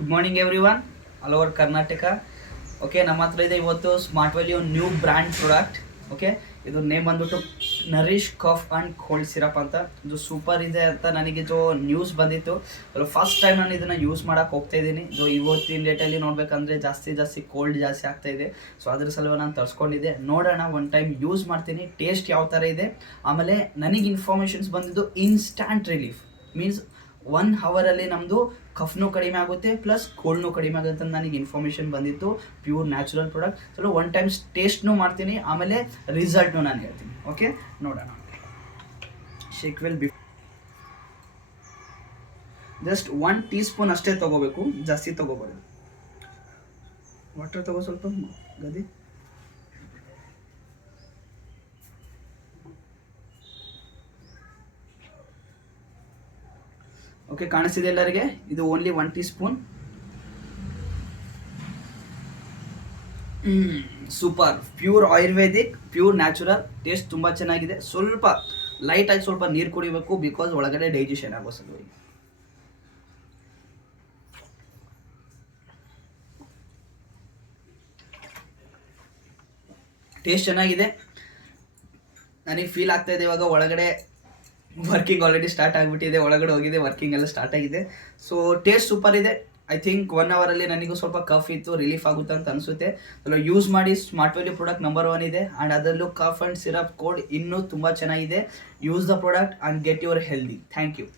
Good morning everyone all over Karnataka. Okay, ನಮ್ಮ ಹತ್ರ ಇದೆ ಇವತ್ತು ಸ್ಮಾರ್ಟ್ ವ್ಯಾಲಿ ಒಂದು ನ್ಯೂ ಬ್ರ್ಯಾಂಡ್ ಪ್ರಾಡಕ್ಟ್. ಓಕೆ, ಇದು ನೇಮ್ ಬಂದ್ಬಿಟ್ಟು nourish cough and cold syrup ಅಂತ. ಇದು ಸೂಪರ್ ಇದೆ ಅಂತ ನನಗಿದು ನ್ಯೂಸ್ ಬಂದಿತ್ತು. ಫಸ್ಟ್ ಟೈಮ್ ನಾನು ಇದನ್ನು ಯೂಸ್ ಮಾಡೋಕೆ ಹೋಗ್ತಾ ಇದ್ದೀನಿ. ಇದು ಇವತ್ತಿನ ಡೇಟಲ್ಲಿ ನೋಡಬೇಕಂದ್ರೆ ಜಾಸ್ತಿ ಕೋಲ್ಡ್ ಜಾಸ್ತಿ ಆಗ್ತಾ ಇದೆ. ಸೊ ಅದ್ರ ಸಲುವಾಗಿ ನಾನು ತರಿಸ್ಕೊಂಡಿದ್ದೆ. ನೋಡೋಣ, ಒನ್ ಟೈಮ್ ಯೂಸ್ ಮಾಡ್ತೀನಿ, ಟೇಸ್ಟ್ ಯಾವ ಥರ ಇದೆ. ಆಮೇಲೆ ನನಗೆ ಇನ್ಫಾರ್ಮೇಷನ್ಸ್ ಬಂದಿದ್ದು ಇನ್ಸ್ಟ್ಯಾಂಟ್ ರಿಲೀಫ್ ಮೀನ್ಸ್ 1 ಅವರಲ್ಲಿ ನಮ್ಮದು ಕಫ್ನೂ ಕಡಿಮೆ ಆಗುತ್ತೆ ಪ್ಲಸ್ ಕೋಲ್ಡ್ನೂ ಕಡಿಮೆ ಆಗುತ್ತೆ ಅಂತ ನನಗೆ ಇನ್ಫಾರ್ಮೇಷನ್ ಬಂದಿತ್ತು. Pure natural product. So one times ಟೇಸ್ಟ್ನೂ ಮಾಡ್ತೀನಿ, ಆಮೇಲೆ ರಿಸಲ್ಟ್ನೂ ನಾನು ಹೇಳ್ತೀನಿ. ಓಕೆ, ನೋಡೋಣ. Shake well just 1 teaspoon ಅಷ್ಟೇ ತೊಗೋಬೇಕು, ಜಾಸ್ತಿ ತೊಗೋಬಾರ್ದು. ವಾಟರ್ ತೊಗೋ ಸ್ವಲ್ಪ ಗದಿ. ಓಕೆ, ಕಾಣಿಸ್ತಿದೆ ಎಲ್ಲರಿಗೆ. ಇದು only 1 tea spoon. Super, pure Ayurvedic, pure natural, taste ತುಂಬ ಚೆನ್ನಾಗಿದೆ. ಸ್ವಲ್ಪ ಲೈಟಾಗಿ ಸ್ವಲ್ಪ ನೀರು ಕುಡಿಬೇಕು, ಬಿಕಾಸ್ ಒಳಗಡೆ ಡೈಜೆಷನ್ ಆಗೋ ಸಲುವಾಗಿ. ಟೇಸ್ಟ್ ಚೆನ್ನಾಗಿದೆ. ನನಗೆ ಫೀಲ್ ಆಗ್ತಾ ಇದೆ ಇವಾಗ ಒಳಗಡೆ ವರ್ಕಿಂಗ್ ಆಲ್ರೆಡಿ ಸ್ಟಾರ್ಟ್ ಆಗಿಬಿಟ್ಟಿದೆ. ಒಳಗಡೆ ಹೋಗಿದೆ, ವರ್ಕಿಂಗ್ ಎಲ್ಲ ಸ್ಟಾರ್ಟ್ ಆಗಿದೆ. ಸೊ ಟೇಸ್ಟ್ ಸೂಪರ್ ಇದೆ. ಐ ಥಿಂಕ್ 1 ಅವರಲ್ಲಿ ನನಗೂ ಸ್ವಲ್ಪ ಕಫ್ ಇತ್ತು, ರಿಲೀಫ್ ಆಗುತ್ತೆ ಅಂತ ಅನಿಸುತ್ತೆ. ಯೂಸ್ ಮಾಡಿ. ಸ್ಮಾರ್ಟ್ ವ್ಯಾಲಿ ಪ್ರಾಡಕ್ಟ್ ನಂಬರ್ 1 ಇದೆ. ಆ್ಯಂಡ್ ಅದರಲ್ಲೂ ಕಫ್ ಆ್ಯಂಡ್ ಸಿರಪ್ ಕೋಡ್ ಇನ್ನೂ ತುಂಬ ಚೆನ್ನಾಗಿದೆ. Use the product and get your healthy. Thank you.